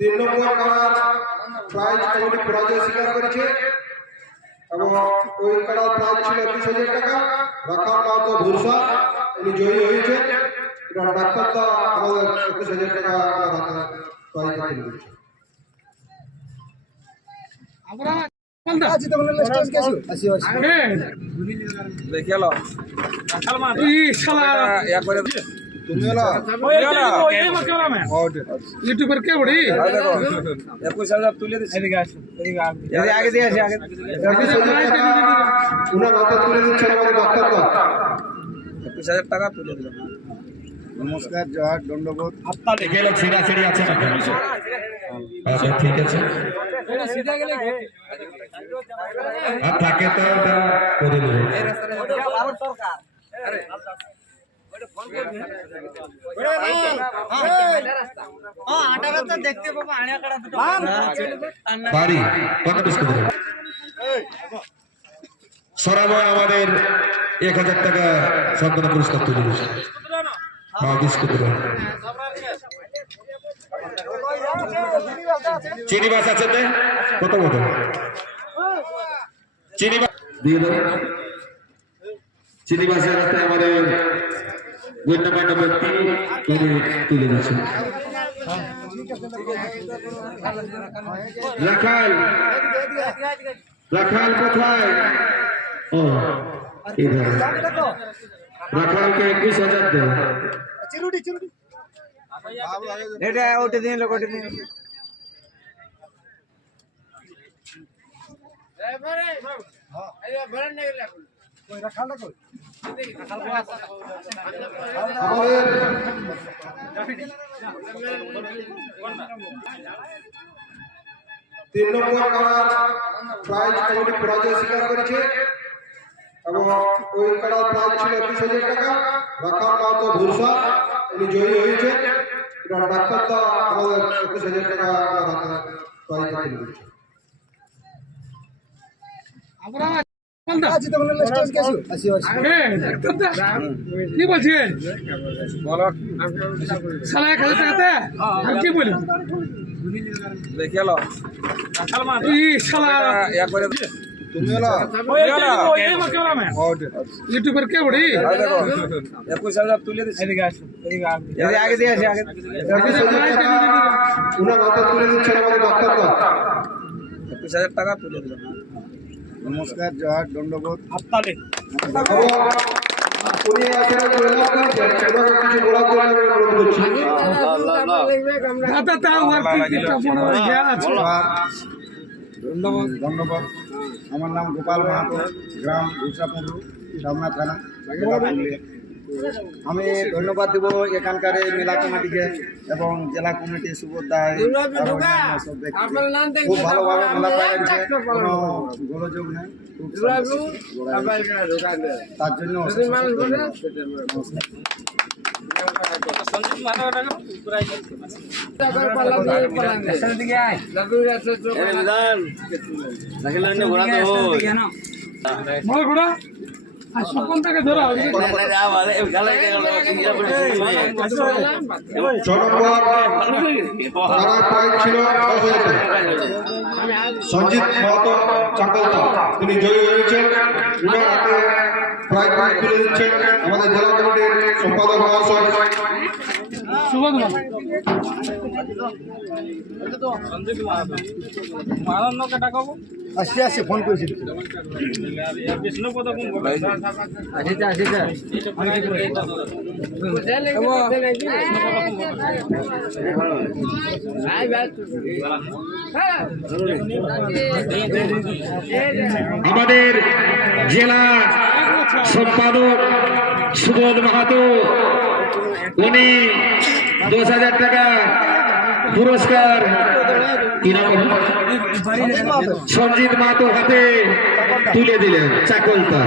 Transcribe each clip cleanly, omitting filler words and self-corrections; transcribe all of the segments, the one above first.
3 নম্বর কাড়ার prize committee পরাজয় স্বীকার করেছে এবং ওই কাড়ার প্রাইজ ছিল 20,000 টাকা। রাখাল মাহাতো ভুরসা উনি জয়ী হয়েছেন। ডাক্তার দা আমাদের 21,000 টাকা প্রাইজ দিয়েছে। আমরা यूट्यूबर क्या बड़ी 21,000 তুলে দিচ্ছি আগে দিয়ে আসে আগে 21,000 টাকা তুলে দিলাম। নমস্কার, জয় দণ্ডবোধ। আপনার দেখে লোক সিধা সিধি আছে না? আচ্ছা ঠিক আছে, सीधा गले আর থাকে তো করে দেব। বাড়ি কত বিস্কুট দেব? সরাবয় আমাদের 1,000 টাকা সম্পূর্ণ পুরস্কার তুলে দিয়েছে। হ্যাঁ বিস্কুট দেব। চিনি বাস আছে কত কত চিনি দিয়ে দেব। চিনি বাসের রাস্তায় আমাদের গণ্যমান্য ব্যক্তি তুলে দিচ্ছে। রাখাল রাখাল কোথায়? ও রাখালকে 21,000 দেব। এটা ওটা দিন লোক ওটা দিন তিন নম্বর কাড়ার প্রাইজ কমিটি পরাজয় স্বীকার করেছে এবং ওই কাড়ার প্রাইজ ছিল 21,000 টাকা। রাখাল মাহাতো ভুরসা উনি জয়ী হয়েছেন। ডাক্তার দা আমাদের 21,000 টাকা প্রাইজ দিয়েছে। আমরা কি বলছেন সালা 1,000 টাকাতে আর কি বলি দেখে লো साला यूट्यूबर क्या बड़ी 21,000 তুলে দিচ্ছি আগে দিয়ে আসে আগে 21,000 টাকা তুলে দিলাম। নমস্কার, জয় দণ্ডবোধ। আপনার ধন্যবাদ। আমার নাম গোপাল মাহাতো, গ্রাম ভুরসাপুর, সামনা থানা, পুরুলিয়া। আমি ধন্যবাদ দেব এখানকার এই মেলা কমিটিকে এবং জেলা কমিটি সুবোধদায় খুব ভালোভাবে মেলা পাইছে, কোনো গোলযোগ নেই, তার জন্য ঘোড়া আর সকল থেকে ধরা সঞ্জিত মাহাতো চাকলতা তিনি জয়ী হয়েছেন। প্রাইজ তুলে দিচ্ছেন আমাদের জেলা কমিটির সম্পাদক মহাশয় সুবোধ আসি ফোন করেছিল আমাদের জেলা সম্পাদক সুবোধ মাহাতো উনি 10,000 টাকা পুরস্কার সঞ্জিত মাহাতো হাতে তুলে দিলেন। চাকলতা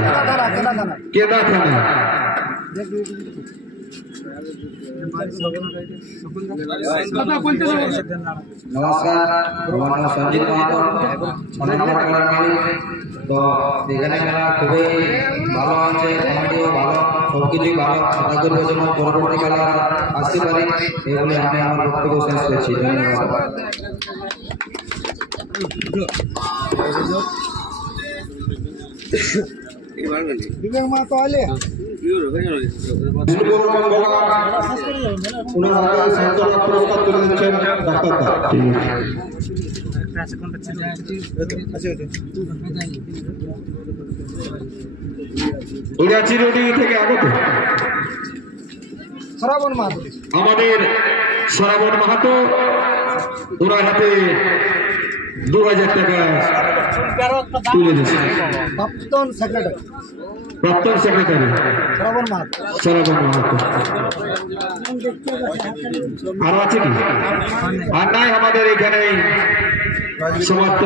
কেদা থানা। নমস্কার, আমার নাম সঞ্জিত মাহাতো, 6 নম্বর ক্লাব মালিক। তো এখানে খুবই ভালো আছে, কমিটিও ভালো। সবকিছুই ভালো আশা করবো যেন পরবর্তীকালে আর আসতে পারি এই বলে আমি আমার বক্তব্য শেষ করছি ধন্যবাদ। বিবেক মা তো আলে বিষ্ণু বর্মন বাবা ওনার হাতে সান্ত্বনা পুরস্কার তুলে দিচ্ছেন ডাক্তার। ওরা চিরুনি থেকে আগত শ্রাবণ মা আমাদের শ্রাবণ মাহাতো ওনার হাতে 2000 টাকা তুলে দিচ্ছে প্রাক্তন সেক্রেটারি প্রাক্তন সেক্রেটারি শ্রাবণ মা শ্রাবণ মাহাতো। আরো আছে কি? আর নাই, আমাদের এখানে সমাপ্ত।